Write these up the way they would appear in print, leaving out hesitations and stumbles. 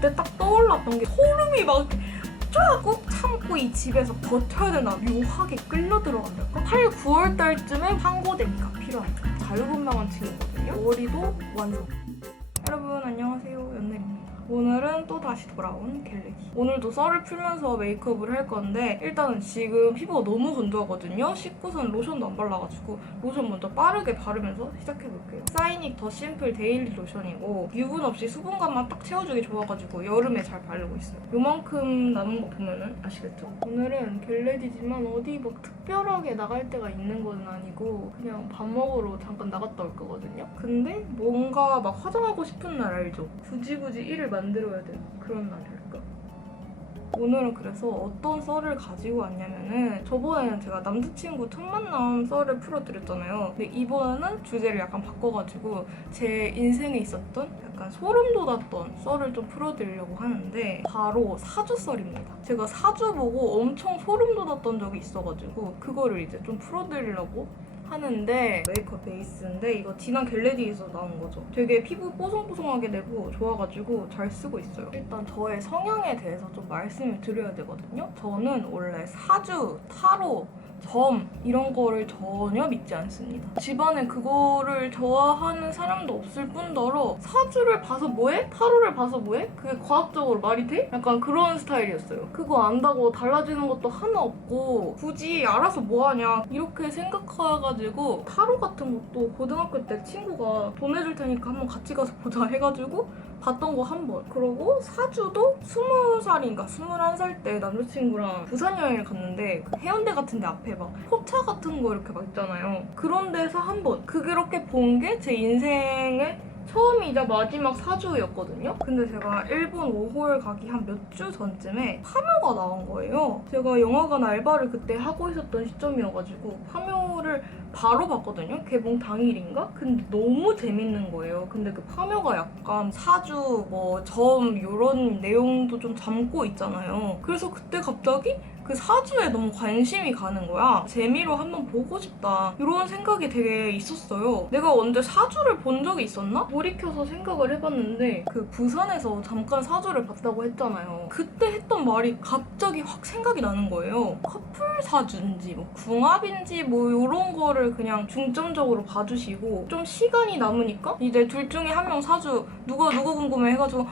그때 딱 떠올랐던 게 소름이 막 쫙 꾹 참고 이 집에서 버텨야 되나 묘하게 끌려 들어간달까? 8, 9월 달쯤에 황고데기가 필요한 자유분방한 층이거든요. 머리도 완성. 여러분 안녕하세요, 연늘입니다. 오늘은 또 다시 돌아온 겟레디. 오늘도 썰을 풀면서 메이크업을 할 건데 일단은 지금 피부가 너무 건조하거든요. 씻고선 로션도 안 발라가지고 로션 먼저 빠르게 바르면서 시작해볼게요. 사이닉 더 심플 데일리 로션이고 유분 없이 수분감만 딱 채워주기 좋아가지고 여름에 잘 바르고 있어요. 요만큼 남은 거 보면은 아시겠죠? 오늘은 겟레디지만 어디 뭐 특별하게 나갈 때가 있는 건 아니고 그냥 밥 먹으러 잠깐 나갔다 올 거거든요. 근데 뭔가 막 화장하고 싶은 날 알죠? 굳이 일을 만들어야 되는 그런 날일까? 오늘은 그래서 어떤 썰을 가지고 왔냐면은 저번에는 제가 남자친구 첫 만남 썰을 풀어드렸잖아요. 근데 이번에는 주제를 약간 바꿔가지고 제 인생에 있었던 약간 소름 돋았던 썰을 좀 풀어드리려고 하는데 바로 사주 썰입니다. 제가 사주 보고 엄청 소름 돋았던 적이 있어가지고 그거를 이제 좀 풀어드리려고 하는데 메이크업 베이스인데 이거 진한 겟레디에서 나온 거죠. 되게 피부 뽀송뽀송하게 되고 좋아가지고 잘 쓰고 있어요. 일단 저의 성향에 대해서 좀 말씀을 드려야 되거든요. 저는 원래 사주, 타로, 점 이런 거를 전혀 믿지 않습니다. 집안에 그거를 좋아하는 사람도 없을 뿐더러 사주를 봐서 뭐해? 타로를 봐서 뭐해? 그게 과학적으로 말이 돼? 약간 그런 스타일이었어요. 그거 안다고 달라지는 것도 하나 없고 굳이 알아서 뭐하냐 이렇게 생각해가지고 타로 같은 것도 고등학교 때 친구가 돈 내줄 테니까 한번 같이 가서 보자 해가지고 봤던 거 한 번. 그러고 사주도 20살인가 21살 때 남자친구랑 부산 여행을 갔는데 그 해운대 같은 데 앞에 막 포차 같은 거 이렇게 막 있잖아요. 그런 데서 한 번. 그렇게 본 게 제 인생의 처음이자 마지막 사주였거든요. 근데 제가 일본 5홀 가기 한 몇 주 전쯤에 파묘가 나온 거예요. 제가 영화관 알바를 그때 하고 있었던 시점이어가지고 파묘를 바로 봤거든요. 개봉 당일인가? 근데 너무 재밌는 거예요. 근데 그 파묘가 약간 사주, 뭐 점 이런 내용도 좀 담고 있잖아요. 그래서 그때 갑자기 그 사주에 너무 관심이 가는 거야. 재미로 한번 보고 싶다. 이런 생각이 되게 있었어요. 내가 언제 사주를 본 적이 있었나? 돌이켜서 생각을 해봤는데 그 부산에서 잠깐 사주를 봤다고 했잖아요. 그때 했던 말이 갑자기 확 생각이 나는 거예요. 커플 사주인지 뭐 궁합인지 뭐 이런 거를 그냥 중점적으로 봐주시고 좀 시간이 남으니까 이제 둘 중에 한 명 사주 누구 궁금해 해가지고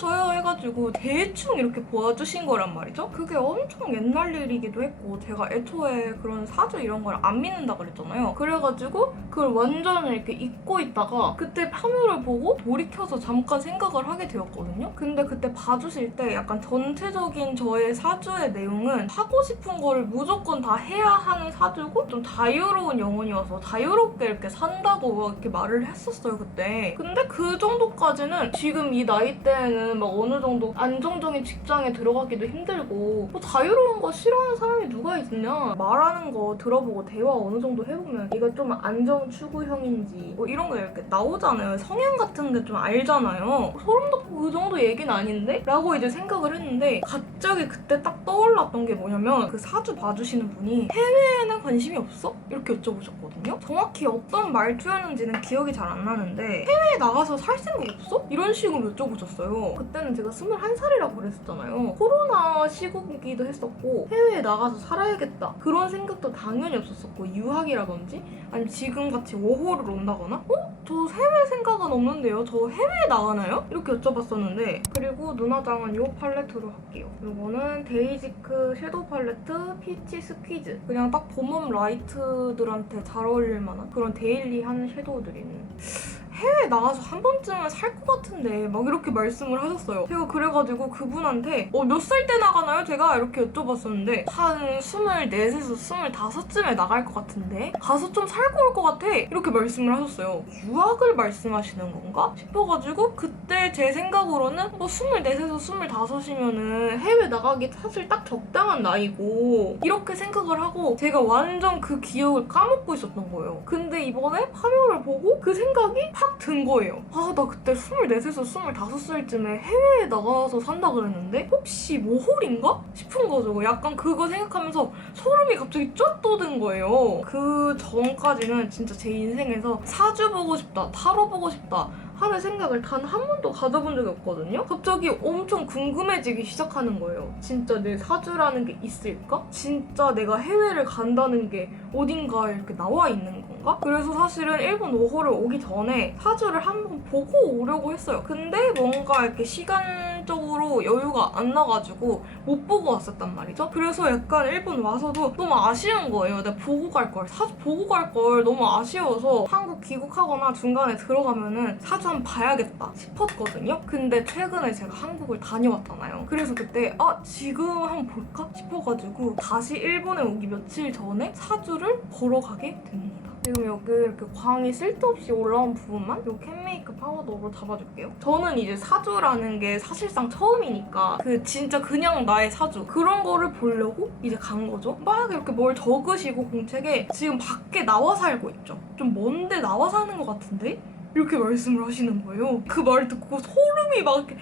저요 해가지고 대충 이렇게 보아주신 거란 말이죠. 그게 엄청 옛날 일이기도 했고 제가 애초에 그런 사주 이런 걸 안 믿는다 그랬잖아요. 그래가지고 그걸 완전 이렇게 잊고 있다가 그때 파묘를 보고 돌이켜서 잠깐 생각을 하게 되었거든요. 근데 그때 봐주실 때 약간 전체적인 저의 사주의 내용은 하고 싶은 거를 무조건 다 해야 하는 사주고 좀 자유로운 영혼이어서 자유롭게 이렇게 산다고 이렇게 말을 했었어요 그때. 근데 그 정도까지는 지금 이 나이 때에는 막 어느 정도 안정적인 직장에 들어가기도 힘들고 뭐 자유로운 거 싫어하는 사람이 누가 있냐. 말하는 거 들어보고 대화 어느 정도 해보면 이거 좀 안정 추구형인지 뭐 이런 거 이렇게 나오잖아요. 성향 같은 게 좀 알잖아요. 소름 돋고 그 정도 얘기는 아닌데? 라고 이제 생각을 했는데 갑자기 그때 딱 떠올랐던 게 뭐냐면 그 사주 봐주시는 분이 해외에는 관심이 없어? 이렇게 여쭤보셨거든요. 정확히 어떤 말투였는지는 기억이 잘 안 나는데 해외에 나가서 살 생각 없어? 이런 식으로 여쭤보셨어요. 그때는 제가 21살이라고 그랬었잖아요. 코로나 시국이기도 했었고 해외에 나가서 살아야겠다 그런 생각도 당연히 없었었고 유학이라든지 아니면 지금같이 워홀을 온다거나 저 해외 생각은 없는데요? 저 해외에 나가나요? 이렇게 여쭤봤었는데 그리고 눈화장은 이 팔레트로 할게요. 이거는 데이지크 섀도우 팔레트 피치 스퀴즈 그냥 딱 봄웜 라이트들한테 잘 어울릴 만한 그런 데일리한 섀도우들이는 해외에 나가서 한 번쯤은 살 것 같은데 막 이렇게 말씀을 하셨어요. 제가 그래가지고 그분한테 몇 살 때 나가나요? 제가 이렇게 여쭤봤었는데 한 24에서 25쯤에 나갈 것 같은데 가서 좀 살고 올 것 같아 이렇게 말씀을 하셨어요. 유학을 말씀하시는 건가? 싶어가지고 그때 제 생각으로는 24에서 25이면은 해외 나가기 사실 딱 적당한 나이고 이렇게 생각을 하고 제가 완전 그 기억을 까먹고 있었던 거예요. 근데 이번에 파묘를 보고 그 생각이 팍 든 거예요. 나 그때 24에서 25살쯤에 해외에 나가서 산다 그랬는데 혹시 모홀인가? 싶은 거죠. 약간 그거 생각하면서 소름이 갑자기 쫙 돋은 거예요. 그 전까지는 진짜 제 인생에서 사주 보고 싶다, 타로 보고 싶다 하는 생각을 단 한 번도 가져본 적이 없거든요. 갑자기 엄청 궁금해지기 시작하는 거예요. 진짜 내 사주라는 게 있을까? 진짜 내가 해외를 간다는 게 어딘가에 이렇게 나와 있는 건가? 그래서 사실은 일본 노호를 오기 전에 사주를 한번 보고 오려고 했어요. 근데 뭔가 이렇게 시간적으로 여유가 안 나가지고 못 보고 왔었단 말이죠. 그래서 약간 일본 와서도 너무 아쉬운 거예요. 내가 보고 갈 걸, 사주 보고 갈 걸 너무 아쉬워서 한국 귀국하거나 중간에 들어가면은 사주 한번 봐야겠다 싶었거든요. 근데 최근에 제가 한국을 다녀왔잖아요. 그래서 그때 지금 한번 볼까 싶어가지고 다시 일본에 오기 며칠 전에 사주를 보러 가게 됩니다. 지금 여기 이렇게 광이 쓸데없이 올라온 부분만 이 캔메이크 파우더로 잡아줄게요. 저는 이제 사주라는 게 사실상 처음이니까 진짜 그냥 나의 사주 그런 거를 보려고 이제 간 거죠. 막 이렇게 뭘 적으시고 공책에 지금 밖에 나와 살고 있죠. 좀 먼데 나와 사는 것 같은데? 이렇게 말씀을 하시는 거예요. 그 말을 듣고 소름이 막 이렇게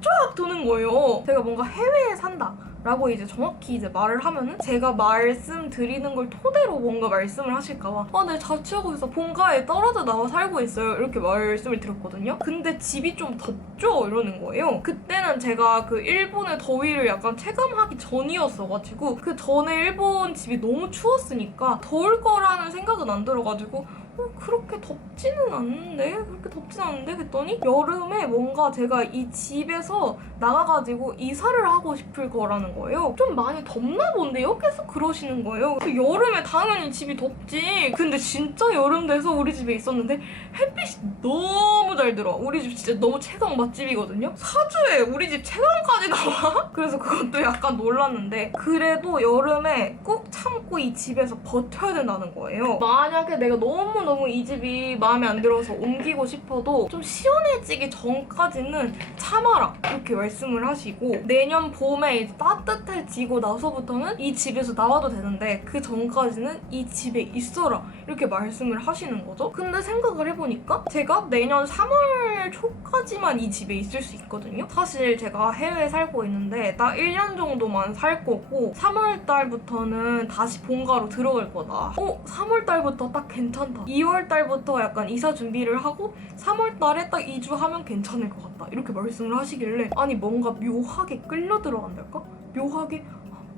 쫙 도는 거예요. 제가 뭔가 해외에 산다 라고 이제 정확히 이제 말을 하면은 제가 말씀드리는 걸 토대로 뭔가 말씀을 하실까봐 네, 자취하고 있어. 본가에 떨어져 나와 살고 있어요. 이렇게 말씀을 드렸거든요. 근데 집이 좀 덥죠? 이러는 거예요. 그때는 제가 그 일본의 더위를 약간 체감하기 전이었어가지고 그 전에 일본 집이 너무 추웠으니까 더울 거라는 생각은 안 들어가지고 그렇게 덥지는 않는데? 그렇게 덥진 않은데? 그랬더니 여름에 뭔가 제가 이 집에서 나가가지고 이사를 하고 싶을 거라는 거예요. 좀 많이 덥나 본데요? 계속 그러시는 거예요. 그 여름에 당연히 집이 덥지. 근데 진짜 여름 돼서 우리 집에 있었는데 햇빛이 너무 잘 들어. 우리 집 진짜 너무 채광 맛집이거든요? 사주에 우리 집 채광까지 나와? 그래서 그것도 약간 놀랐는데 그래도 여름에 꾹 참고 이 집에서 버텨야 된다는 거예요. 만약에 내가 너무너무 이 집이 마음에 안 들어서 옮기고 싶어도 좀 시원해지기 전까지는 참아라 이렇게 말씀을 하시고 내년 봄에 이제 따뜻해지고 나서부터는 이 집에서 나와도 되는데 그 전까지는 이 집에 있어라 이렇게 말씀을 하시는 거죠. 근데 생각을 해보니까 제가 내년 3월 초까지만 이 집에 있을 수 있거든요. 사실 제가 해외에 살고 있는데 딱 1년 정도만 살 거고 3월 달부터는 다시 본가로 들어갈 거다. 3월 달부터 딱 괜찮다. 2월 달부터 약간 이사 준비를 하고 3월 달에 딱 2주 하면 괜찮을 것 같다. 이렇게 말씀을 하시길래 아니 뭔가 묘하게 끌려 들어간달까? 묘하게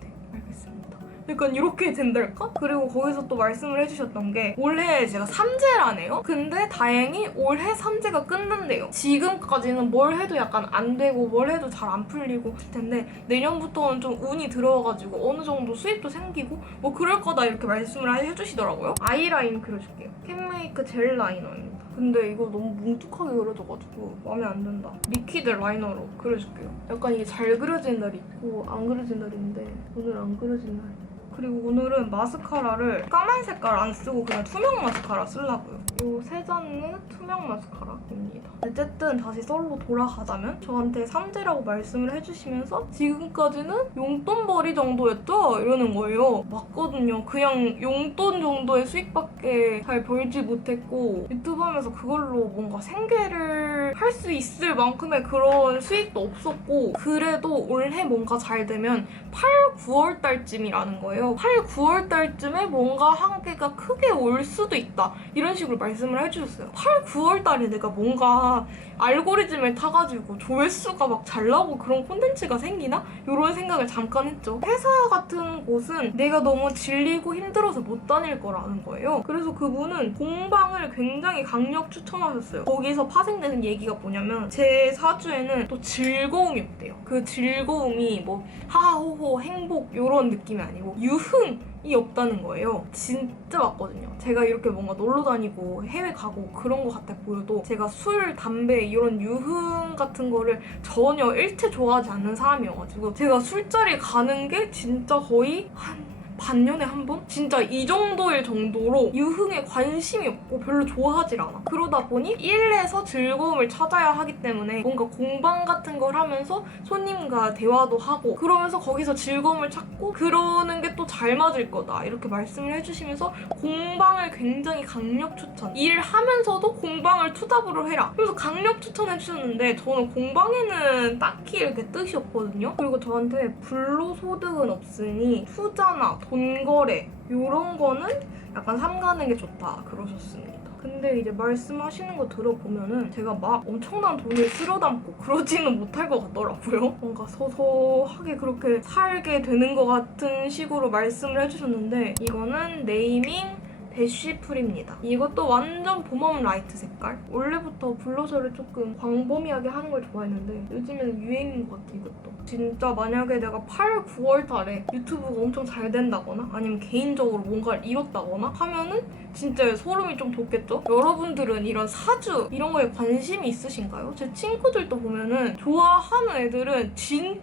네, 알겠습니다. 약간 이렇게 된달까? 그리고 거기서 또 말씀을 해주셨던 게 올해 제가 삼재라네요? 근데 다행히 올해 삼재가 끝난대요. 지금까지는 뭘 해도 약간 안 되고 뭘 해도 잘 안 풀리고 할 텐데 내년부터는 좀 운이 들어와가지고 어느 정도 수입도 생기고 뭐 그럴 거다 이렇게 말씀을 해주시더라고요. 아이라인 그려줄게요. 캔메이크 젤 라이너입니다. 근데 이거 너무 뭉툭하게 그려져가지고 마음에 안 든다. 리퀴드 라이너로 그려줄게요. 약간 이게 잘 그려진 날이 있고 안 그려진 날이 있는데 오늘 안 그려진 날이에요. 그리고 오늘은 마스카라를 까만 색깔 안 쓰고 그냥 투명 마스카라 쓰려고요. 이 세잔느 투명 마스카라입니다. 어쨌든 다시 썰로 돌아가자면 저한테 삼재라고 말씀을 해주시면서 지금까지는 용돈벌이 정도였죠? 이러는 거예요. 맞거든요. 그냥 용돈 정도의 수익밖에 잘 벌지 못했고 유튜브 하면서 그걸로 뭔가 생계를 할 수 있을 만큼의 그런 수익도 없었고 그래도 올해 뭔가 잘 되면 8, 9월 달쯤이라는 거예요. 8, 9월 달쯤에 뭔가 한 개가 크게 올 수도 있다. 이런 식으로 말씀을 해주셨어요. 8, 9월 달에 내가 뭔가 알고리즘을 타가지고 조회수가 막 잘 나오고 그런 콘텐츠가 생기나? 이런 생각을 잠깐 했죠. 회사 같은 곳은 내가 너무 질리고 힘들어서 못 다닐 거라는 거예요. 그래서 그분은 공방을 굉장히 강력 추천하셨어요. 거기서 파생되는 얘기가 뭐냐면 제 사주에는 또 즐거움이 없대요. 그 즐거움이 뭐 하하호호 행복 이런 느낌이 아니고 유흥이 없다는 거예요. 진짜 맞거든요. 제가 이렇게 뭔가 놀러 다니고 해외 가고 그런 거 같아 보여도 제가 술, 담배 이런 유흥 같은 거를 전혀 일체 좋아하지 않는 사람이어가지고 제가 술자리 가는 게 진짜 거의 한 반년에 한 번? 진짜 이 정도일 정도로 유흥에 관심이 없고 별로 좋아하질 않아. 그러다 보니 일에서 즐거움을 찾아야 하기 때문에 뭔가 공방 같은 걸 하면서 손님과 대화도 하고 그러면서 거기서 즐거움을 찾고 그러는 게 또 잘 맞을 거다 이렇게 말씀을 해주시면서 공방을 굉장히 강력 추천. 일하면서도 공방을 투잡으로 해라. 그래서 강력 추천해주셨는데 저는 공방에는 딱히 이렇게 뜻이 없거든요. 그리고 저한테 불로소득은 없으니 투자나 돈 거래 이런 거는 약간 삼가는 게 좋다 그러셨습니다. 근데 이제 말씀하시는 거 들어보면은 제가 막 엄청난 돈을 쓸어 담고 그러지는 못할 것 같더라고요. 뭔가 소소하게 그렇게 살게 되는 것 같은 식으로 말씀을 해주셨는데 이거는 네이밍 대쉬풀입니다. 이것도 완전 봄웜 라이트 색깔. 원래부터 블러셔를 조금 광범위하게 하는 걸 좋아했는데 요즘에는 유행인 것 같아 이것도. 진짜 만약에 내가 8, 9월 달에 유튜브가 엄청 잘 된다거나 아니면 개인적으로 뭔가를 이뤘다거나 하면은 진짜 소름이 좀 돋겠죠? 여러분들은 이런 사주 이런 거에 관심이 있으신가요? 제 친구들도 보면은 좋아하는 애들은 진짜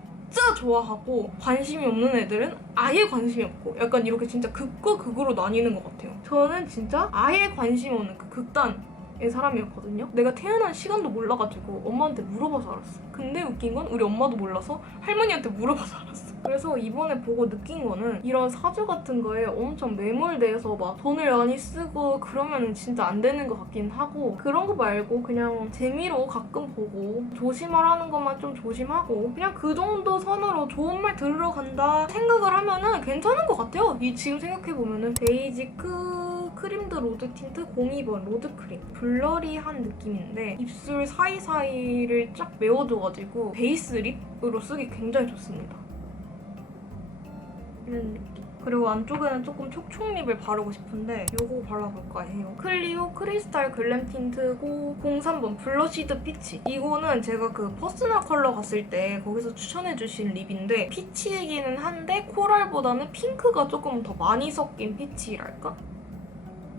좋아하고 관심이 없는 애들은 아예 관심이 없고 약간 이렇게 진짜 극과 극으로 나뉘는 것 같아요. 저는 진짜 아예 관심이 없는 그 극단의 사람이었거든요. 내가 태어난 시간도 몰라가지고 엄마한테 물어봐서 알았어. 근데 웃긴 건 우리 엄마도 몰라서 할머니한테 물어봐서 알았어. 그래서 이번에 보고 느낀 거는 이런 사주 같은 거에 엄청 매몰돼서 막 돈을 많이 쓰고 그러면 진짜 안 되는 것 같긴 하고 그런 거 말고 그냥 재미로 가끔 보고 조심하라는 것만 좀 조심하고 그냥 그 정도 선으로 좋은 말 들으러 간다 생각을 하면은 괜찮은 것 같아요. 이 지금 생각해보면은 베이지크 크림드 로드 틴트 02번 로드 크림 블러리한 느낌인데 입술 사이사이를 쫙 메워줘가지고 베이스 립으로 쓰기 굉장히 좋습니다. 이런 느낌. 그리고 안쪽에는 조금 촉촉립을 바르고 싶은데 이거 발라볼까 해요. 클리오 크리스탈 글램 틴트고 03번 블러시드 피치. 이거는 제가 그 퍼스널 컬러 갔을 때 거기서 추천해주신 립인데 피치이기는 한데 코랄보다는 핑크가 조금 더 많이 섞인 피치랄까?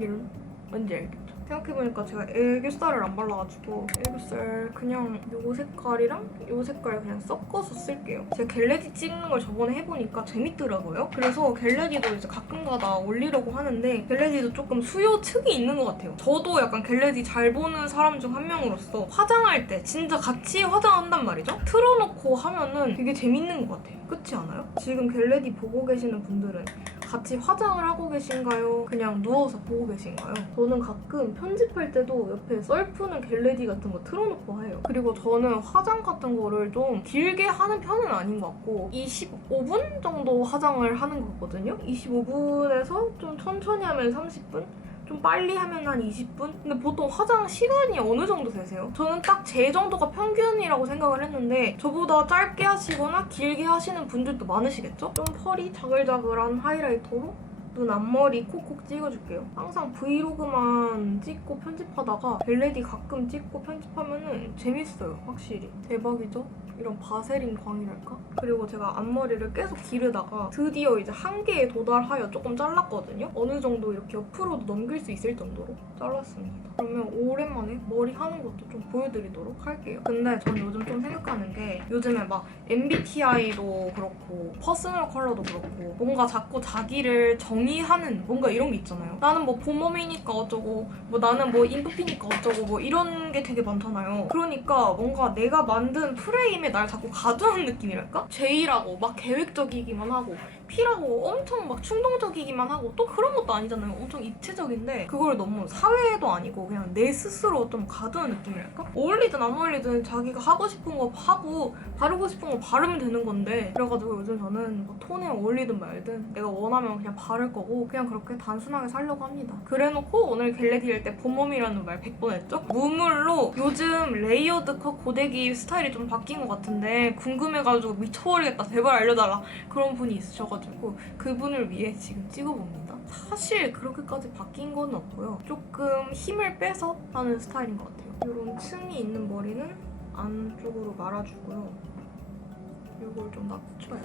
이런? 뭔지 알겠죠? 생각해보니까 제가 애교살을 안 발라가지고 애교살 그냥 요 색깔이랑 요 색깔 그냥 섞어서 쓸게요. 제가 겟레디 찍는 걸 저번에 해보니까 재밌더라고요. 그래서 겟레디도 이제 가끔가다 올리려고 하는데 겟레디도 조금 수요 측이 있는 것 같아요. 저도 약간 겟레디 잘 보는 사람 중 한 명으로서 화장할 때 진짜 같이 화장한단 말이죠? 틀어놓고 하면은 되게 재밌는 것 같아요. 그렇지 않아요? 지금 겟레디 보고 계시는 분들은 같이 화장을 하고 계신가요? 그냥 누워서 보고 계신가요? 저는 가끔 편집할 때도 옆에 썰푸는 겟레디 같은 거 틀어놓고 해요. 그리고 저는 화장 같은 거를 좀 길게 하는 편은 아닌 것 같고 25분 정도 화장을 하는 거거든요? 25분에서 좀 천천히 하면 30분? 좀 빨리 하면 한 20분? 근데 보통 화장 시간이 어느 정도 되세요? 저는 딱 제 정도가 평균이라고 생각을 했는데 저보다 짧게 하시거나 길게 하시는 분들도 많으시겠죠? 좀 펄이 자글자글한 하이라이터로 눈 앞머리 콕콕 찍어줄게요. 항상 브이로그만 찍고 편집하다가 겟레디 가끔 찍고 편집하면은 재밌어요, 확실히. 대박이죠? 이런 바세린 광이랄까? 그리고 제가 앞머리를 계속 기르다가 드디어 이제 한계에 도달하여 조금 잘랐거든요? 어느 정도 이렇게 옆으로도 넘길 수 있을 정도로 잘랐습니다. 그러면 오랜만에 머리 하는 것도 좀 보여드리도록 할게요. 근데 전 요즘 좀 생각하는 게 요즘에 막 MBTI도 그렇고 퍼스널 컬러도 그렇고 뭔가 자꾸 자기를 정의하는 뭔가 이런 게 있잖아요. 나는 뭐 봄웜이니까 어쩌고 뭐 나는 뭐 인프피니까 어쩌고 뭐 이런 게 되게 많잖아요. 그러니까 뭔가 내가 만든 프레임에 날 자꾸 가두는 느낌이랄까? J라고 막 계획적이기만 하고 P라고 엄청 막 충동적이기만 하고 또 그런 것도 아니잖아요. 엄청 입체적인데 그걸 너무 사회도 아니고 그냥 내 스스로 좀 가두는 느낌이랄까? 어울리든 안 어울리든 자기가 하고 싶은 거 하고 바르고 싶은 거 바르면 되는 건데 그래가지고 요즘 저는 뭐 톤에 어울리든 말든 내가 원하면 그냥 바를 거고 그냥 그렇게 단순하게 살려고 합니다. 그래놓고 오늘 겟레디 할 때 봄웜이라는 말 100번 했죠? 무물로 요즘 레이어드 컷 고데기 스타일이 좀 바뀐 것 같은데 궁금해가지고 미쳐버리겠다 제발 알려달라 그런 분이 있으셔가지고 그분을 위해 지금 찍어봅니다. 사실 그렇게까지 바뀐 건 없고요. 조금 힘을 빼서 하는 스타일인 것 같아요. 이런 층이 있는 머리는 안쪽으로 말아주고요. 이걸 좀 낮춰요.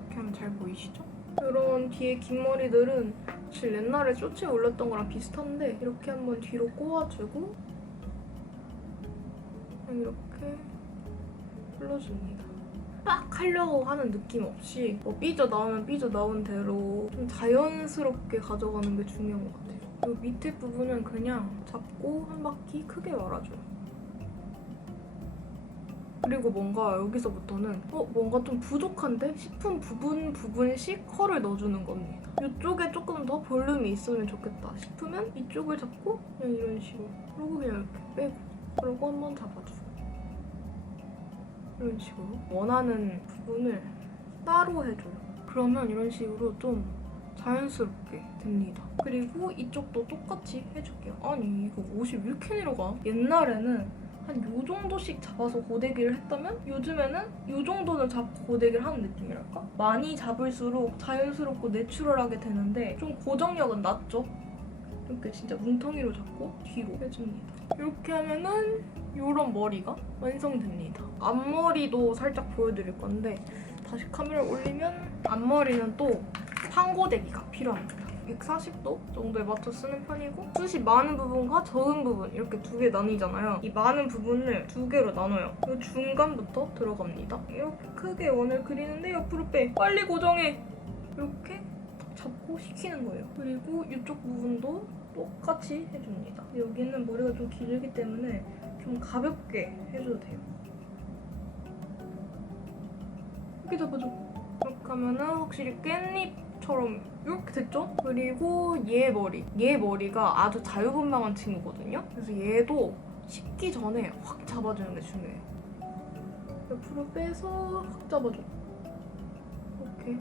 이렇게 하면 잘 보이시죠? 이런 뒤에 긴 머리들은 사실 옛날에 쇼츠에 올렸던 거랑 비슷한데 이렇게 한번 뒤로 꼬아주고 그냥 이렇게 풀어줍니다. 딱 하려고 하는 느낌 없이 뭐 삐져나오면 삐져나온 대로 좀 자연스럽게 가져가는 게 중요한 것 같아요. 이 밑에 부분은 그냥 잡고 한 바퀴 크게 말아줘요. 그리고 뭔가 여기서부터는 뭔가 좀 부족한데 싶은 부분씩 컬을 넣어주는 겁니다. 이쪽에 조금 더 볼륨이 있으면 좋겠다 싶으면 이쪽을 잡고 그냥 이런 식으로 그리고 그냥 이렇게 빼고 그리고 한번 잡아주고 이런 식으로 원하는 부분을 따로 해줘요. 그러면 이런 식으로 좀 자연스럽게 됩니다. 그리고 이쪽도 똑같이 해줄게요. 아니 이거 옷이 왜 이렇게 내려가? 옛날에는 한 요 정도씩 잡아서 고데기를 했다면 요즘에는 요 정도는 잡고 고데기를 하는 느낌이랄까? 많이 잡을수록 자연스럽고 내추럴하게 되는데 좀 고정력은 낮죠? 이렇게 진짜 뭉텅이로 잡고 뒤로 해줍니다. 이렇게 하면은 이런 머리가 완성됩니다. 앞머리도 살짝 보여드릴 건데 다시 카메라 올리면 앞머리는 또 판고데기가 필요합니다. 140도 정도에 맞춰 쓰는 편이고 숱이 많은 부분과 적은 부분 이렇게 두 개 나뉘잖아요. 이 많은 부분을 두 개로 나눠요. 이 중간부터 들어갑니다. 이렇게 크게 원을 그리는데 옆으로 빼. 빨리 고정해. 이렇게 잡고 식히는 거예요. 그리고 이쪽 부분도 똑같이 해줍니다. 여기는 머리가 좀 길기 때문에 좀 가볍게 해줘도 돼요. 이렇게 잡아줘. 이렇게 하면은 확실히 깻잎처럼 이렇게 됐죠? 그리고 얘 머리가 아주 자유분방한 친구거든요? 그래서 얘도 식기 전에 확 잡아주는 게 중요해요. 옆으로 빼서 확 잡아줘. 이렇게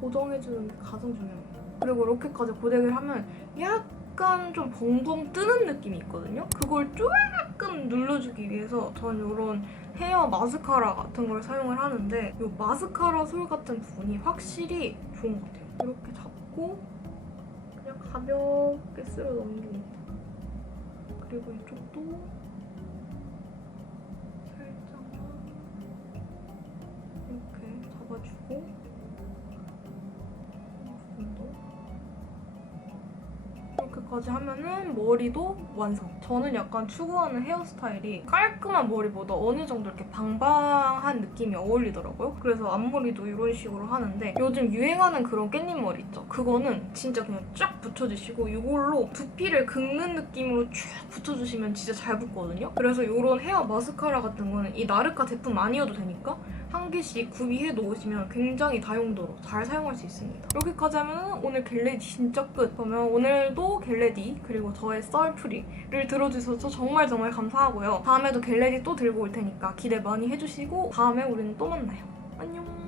고정해주는 게 가장 중요해요. 그리고 이렇게까지 고데기를 하면 약간 좀 벙벙 뜨는 느낌이 있거든요? 그걸 조금 눌러주기 위해서 전 이런 헤어 마스카라 같은 걸 사용을 하는데 이 마스카라 솔 같은 부분이 확실히 좋은 것 같아요. 이렇게 잡고 그냥 가볍게 쓸어 넘기는 거예요. 그리고 이쪽도 살짝만 이렇게 잡아주고 이렇게까지 하면은 머리도 완성. 저는 약간 추구하는 헤어스타일이 깔끔한 머리보다 어느 정도 이렇게 방방한 느낌이 어울리더라고요. 그래서 앞머리도 이런 식으로 하는데 요즘 유행하는 그런 깻잎 머리 있죠? 그거는 진짜 그냥 쫙 붙여주시고 이걸로 두피를 긁는 느낌으로 쫙 붙여주시면 진짜 잘 붙거든요? 그래서 이런 헤어 마스카라 같은 거는 이 나르카 제품 아니어도 되니까 한 개씩 구비해 놓으시면 굉장히 다용도로 잘 사용할 수 있습니다. 이렇게까지 하면 오늘 겟레디 진짜 끝! 그러면 오늘도 겟레디 그리고 저의 썰풀이를 들어주셔서 정말 감사하고요. 다음에도 겟레디 또 들고 올 테니까 기대 많이 해주시고 다음에 우리는 또 만나요. 안녕!